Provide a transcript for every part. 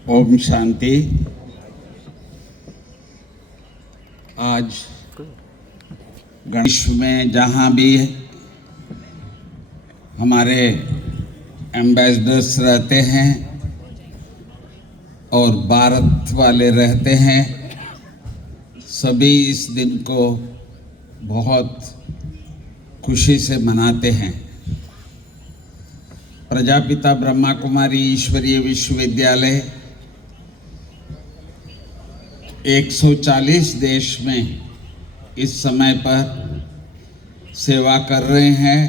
ओम शांति। आज विश्व में जहाँ भी हमारे एम्बेसडर्स रहते हैं और भारत वाले रहते हैं, सभी इस दिन को बहुत खुशी से मनाते हैं। प्रजापिता ब्रह्मा कुमारी ईश्वरीय विश्वविद्यालय 140 देश में इस समय पर सेवा कर रहे हैं।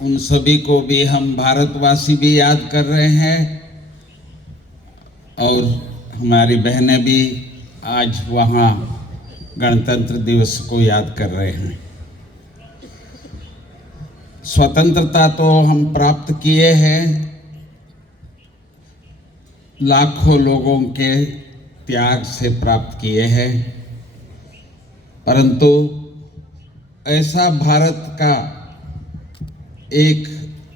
उन सभी को भी हम भारतवासी भी याद कर रहे हैं और हमारी बहनें भी आज वहाँ गणतंत्र दिवस को याद कर रहे हैं। स्वतंत्रता तो हम प्राप्त किए हैं, लाखों लोगों के त्याग से प्राप्त किए हैं, परंतु ऐसा भारत का एक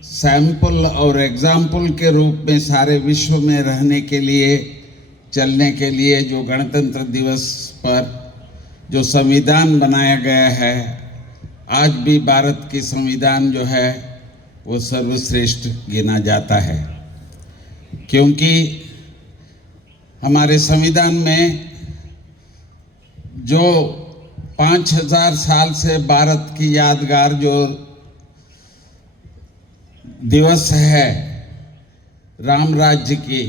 सैंपल और एग्जाम्पल के रूप में सारे विश्व में रहने के लिए, चलने के लिए जो गणतंत्र दिवस पर जो संविधान बनाया गया है, आज भी भारत की संविधान जो है वो सर्वश्रेष्ठ गिना जाता है। क्योंकि हमारे संविधान में जो 5000 साल से भारत की यादगार जो दिवस है राम राज्य की,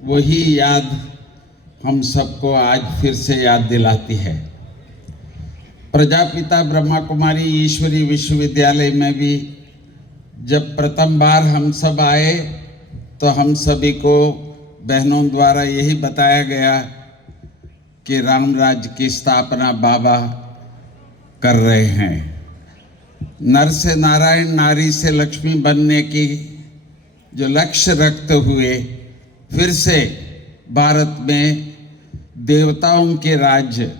वही याद हम सबको आज फिर से याद दिलाती है। प्रजापिता ब्रह्मा कुमारी ईश्वरीय विश्वविद्यालय में भी जब प्रथम बार हम सब आए तो हम सभी को बहनों द्वारा यही बताया गया कि राम राज्य की स्थापना बाबा कर रहे हैं। नर से नारायण, नारी से लक्ष्मी बनने की जो लक्ष्य रखते हुए फिर से भारत में देवताओं के राज्य,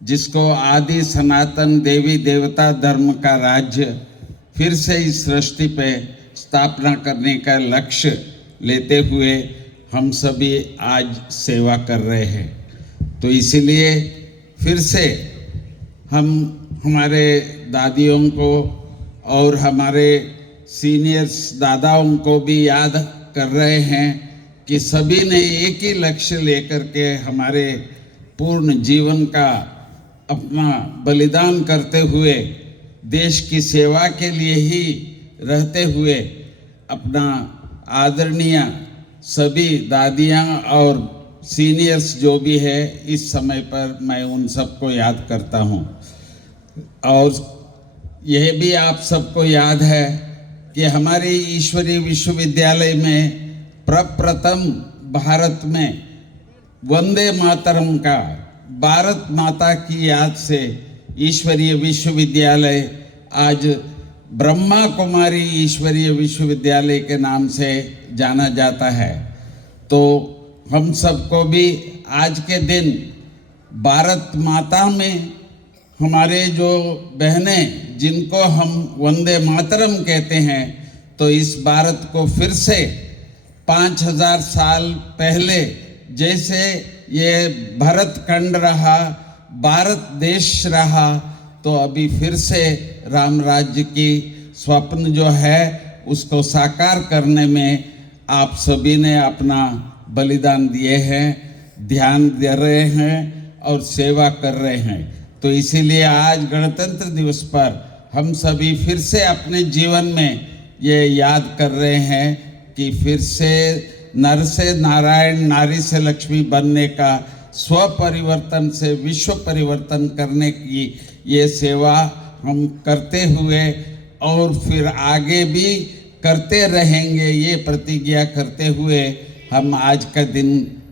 जिसको आदि सनातन देवी देवता धर्म का राज्य फिर से इस सृष्टि पे स्थापना करने का लक्ष्य लेते हुए हम सभी आज सेवा कर रहे हैं। तो इसीलिए फिर से हम हमारे दादियों को और हमारे सीनियर्स दादाओं को भी याद कर रहे हैं कि सभी ने एक ही लक्ष्य लेकर के हमारे पूर्ण जीवन का अपना बलिदान करते हुए, देश की सेवा के लिए ही रहते हुए, अपना आदरणीय सभी दादियाँ और सीनियर्स जो भी है, इस समय पर मैं उन सबको याद करता हूँ। और यह भी आप सबको याद है कि हमारी ईश्वरीय विश्वविद्यालय में प्रप्रथम भारत में वंदे मातरम का, भारत माता की याद से ईश्वरीय विश्वविद्यालय आज ब्रह्मा कुमारी ईश्वरीय विश्वविद्यालय के नाम से जाना जाता है। तो हम सबको भी आज के दिन भारत माता में हमारे जो बहनें, जिनको हम वंदे मातरम कहते हैं, तो इस भारत को फिर से 5000 साल पहले जैसे ये भरत खंड रहा, भारत देश रहा, तो अभी फिर से राम राज्य की स्वप्न जो है उसको साकार करने में आप सभी ने अपना बलिदान दिए हैं, ध्यान दे रहे हैं और सेवा कर रहे हैं। तो इसीलिए आज गणतंत्र दिवस पर हम सभी फिर से अपने जीवन में ये याद कर रहे हैं कि फिर से नर से नारायण, नारी से लक्ष्मी बनने का, स्व परिवर्तन से विश्व परिवर्तन करने की ये सेवा हम करते हुए और फिर आगे भी करते रहेंगे, ये प्रतिज्ञा करते हुए हम आज का दिन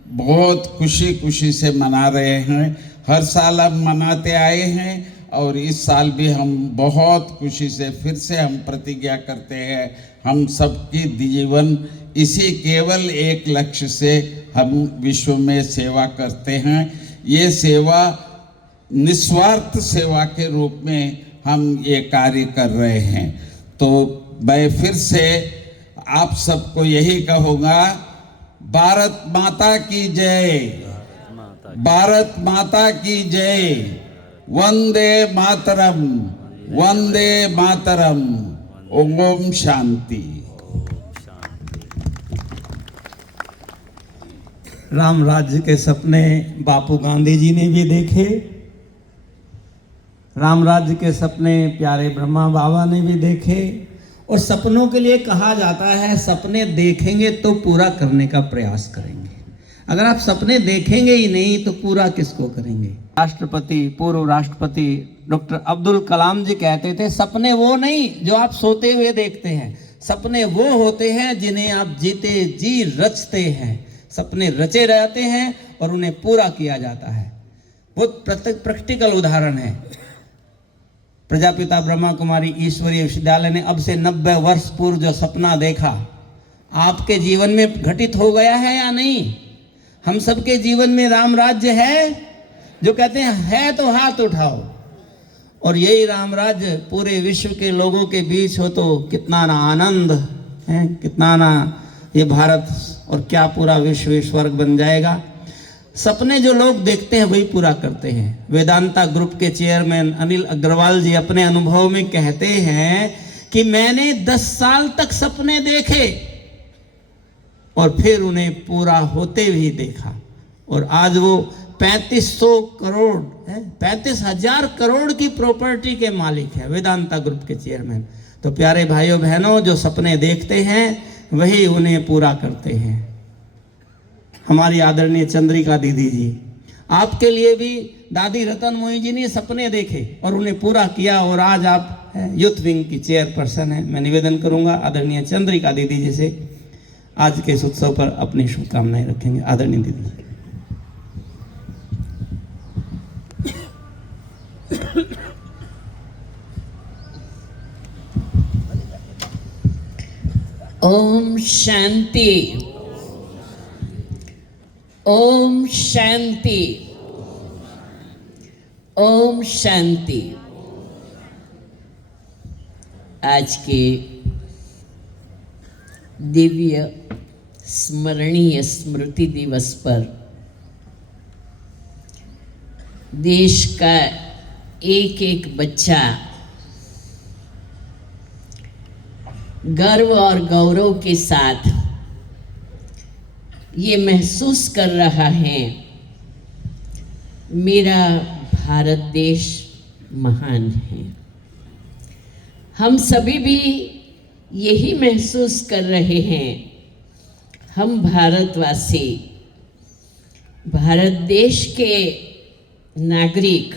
बहुत खुशी खुशी से मना रहे हैं। हर साल हम मनाते आए हैं और इस साल भी हम बहुत खुशी से फिर से हम प्रतिज्ञा करते हैं, हम सबकी जीवन इसी केवल एक लक्ष्य से हम विश्व में सेवा करते हैं। ये सेवा निस्वार्थ सेवा के रूप में हम ये कार्य कर रहे हैं। तो मैं फिर से आप सबको यही कहूँगा भारत माता की जय, भारत माता की जय, वंदे मातरम, वंदे मातरम। ओम शांति। राम राज्य के सपने बापू गांधी जी ने भी देखे, राम राज्य के सपने प्यारे ब्रह्मा बाबा ने भी देखे। और सपनों के लिए कहा जाता है सपने देखेंगे तो पूरा करने का प्रयास करेंगे। अगर आप सपने देखेंगे ही नहीं तो पूरा किसको करेंगे। राष्ट्रपति, पूर्व राष्ट्रपति डॉक्टर अब्दुल कलाम जी कहते थे सपने वो नहीं जो आप सोते हुए देखते हैं, सपने वो होते हैं जिन्हें आप जीते जी रचते हैं। सपने रचे रहते हैं और उन्हें पूरा किया जाता है। बहुत प्रैक्टिकल उदाहरण है। प्रजापिता ब्रह्मा कुमारी ईश्वरीय विश्वविद्यालय ने अब से 90 वर्ष पूर्व जो सपना देखा, आपके जीवन में घटित हो गया है या नहीं? हम सबके जीवन में राम राज्य है? जो कहते हैं है तो हाथ उठाओ। और यही राम राज्य पूरे विश्व के लोगों के बीच हो तो कितना ना आनंद है, कितना ना ये भारत और क्या पूरा विश्व स्वर्ग बन जाएगा। सपने जो लोग देखते हैं वही पूरा करते हैं। वेदांता ग्रुप के चेयरमैन अनिल अग्रवाल जी अपने अनुभव में कहते हैं कि मैंने 10 साल तक सपने देखे और फिर उन्हें पूरा होते भी देखा। और आज वो 3500 करोड़ 35,000 करोड़ की प्रॉपर्टी के मालिक है, वेदांता ग्रुप के चेयरमैन। तो प्यारे भाइयों बहनों, जो सपने देखते हैं वही उन्हें पूरा करते हैं। हमारी आदरणीय चंद्रिका दीदी जी, आपके लिए भी दादी रतन मोही जी ने सपने देखे और उन्हें पूरा किया और आज आप यूथ विंग की चेयरपर्सन है। मैं निवेदन करूंगा आदरणीय चंद्रिका दीदी जी से आज के इस उत्सव पर अपनी शुभकामनाएं रखेंगे। आदरणीय दीदी। ओम शांति, ओम शांति, ओम शांति। आज के दिव्य स्मरणीय स्मृति दिवस पर देश का एक एक बच्चा गर्व और गौरव के साथ ये महसूस कर रहा है मेरा भारत देश महान है। हम सभी भी यही महसूस कर रहे हैं, हम भारतवासी, भारत देश के नागरिक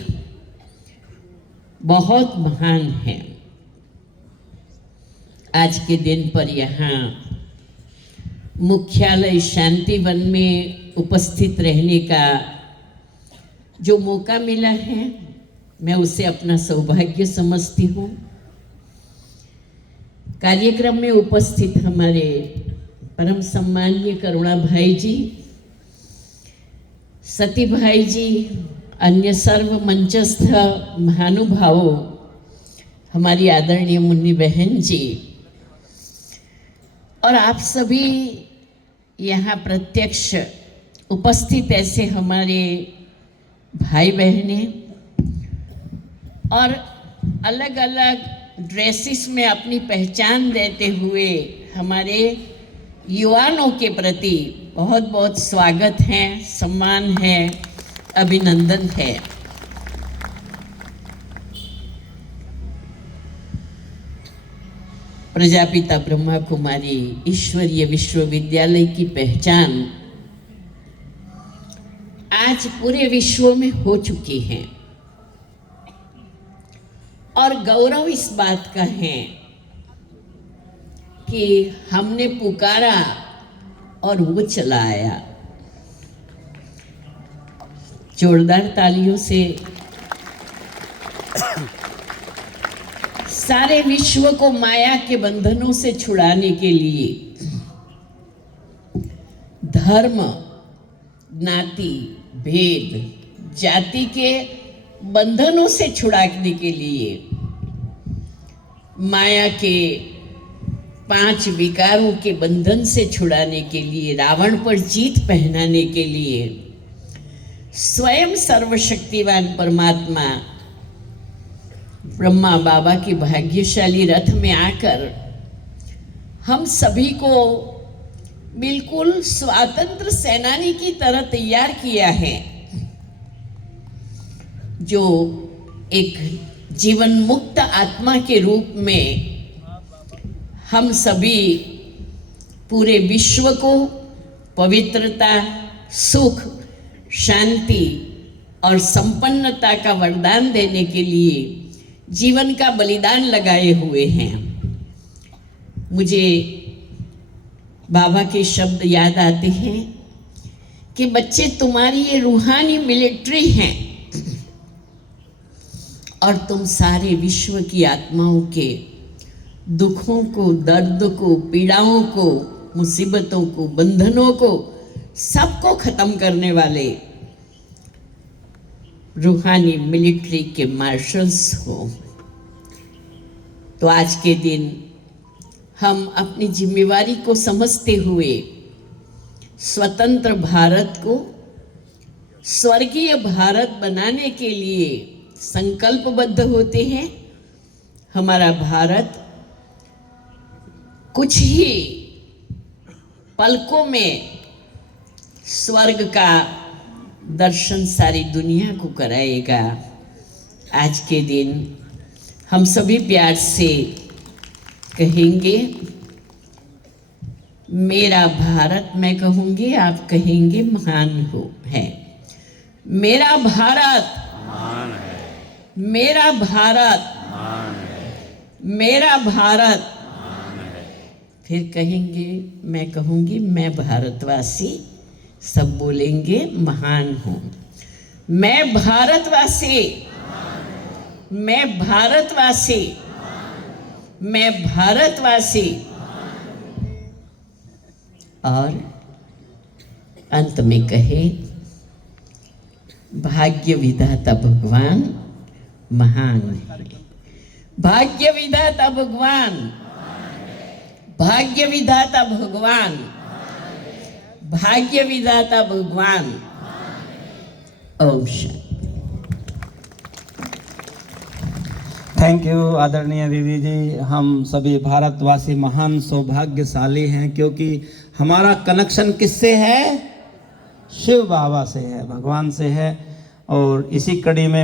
बहुत महान हैं। आज के दिन पर यहाँ मुख्यालय शांति वन में उपस्थित रहने का जो मौका मिला है, मैं उसे अपना सौभाग्य समझती हूँ। कार्यक्रम में उपस्थित हमारे परम सम्माननीय करुणा भाई जी, सती भाई जी, अन्य सर्व मंचस्थ महानुभावों, हमारी आदरणीय मुन्नी बहन जी और आप सभी यहाँ प्रत्यक्ष उपस्थित ऐसे हमारे भाई बहनें और अलग अलग ड्रेसेस में अपनी पहचान देते हुए हमारे युवाओं के प्रति बहुत बहुत स्वागत है, सम्मान है, अभिनंदन है। प्रजापिता ब्रह्मा कुमारी ईश्वरीय विश्वविद्यालय की पहचान आज पूरे विश्व में हो चुकी है और गौरव इस बात का है कि हमने पुकारा और वो चला आया। जोरदार तालियों से सारे विश्व को माया के बंधनों से छुड़ाने के लिए, धर्म, ज्ञाति, भेद, जाति के बंधनों से छुड़ाने के लिए, माया के 5 विकारों के बंधन से छुड़ाने के लिए, रावण पर जीत पहनाने के लिए स्वयं सर्वशक्तिवान परमात्मा ब्रह्मा बाबा के भाग्यशाली रथ में आकर हम सभी को बिल्कुल स्वतंत्र सेनानी की तरह तैयार किया है, जो एक जीवन मुक्त आत्मा के रूप में हम सभी पूरे विश्व को पवित्रता, सुख, शांति और संपन्नता का वरदान देने के लिए जीवन का बलिदान लगाए हुए हैं। मुझे बाबा के शब्द याद आते हैं कि बच्चे, तुम्हारी ये रूहानी मिलिट्री हैं और तुम सारे विश्व की आत्माओं के दुखों को, दर्द को, पीड़ाओं को, मुसीबतों को, बंधनों को, सबको खत्म करने वाले रूहानी मिलिट्री के मार्शल्स हो। तो आज के दिन हम अपनी जिम्मेवारी को समझते हुए स्वतंत्र भारत को स्वर्गीय भारत बनाने के लिए संकल्पबद्ध होते हैं। हमारा भारत कुछ ही पलकों में स्वर्ग का दर्शन सारी दुनिया को कराएगा। आज के दिन हम सभी प्यार से कहेंगे, मेरा भारत, मैं कहूँगी, आप कहेंगे महान हो है। मेरा भारत महान है, मेरा भारत महान है, मेरा भारत महान है। फिर कहेंगे, मैं कहूँगी, मैं भारतवासी, सब बोलेंगे महान हूँ। मैं भारतवासी, मैं भारतवासी, मैं भारतवासी। और अंत में कहे, भाग्य विधाता भगवान महान है। भाग्य विधाता भगवान, भाग्य विधाता भगवान, भाग्य विधाता भगवान। ओम शांति। थैंक यू आदरणीय दीदी जी। हम सभी भारतवासी महान सौभाग्यशाली हैं, क्योंकि हमारा कनेक्शन किससे है? शिव बाबा से है, भगवान से है। और इसी कड़ी में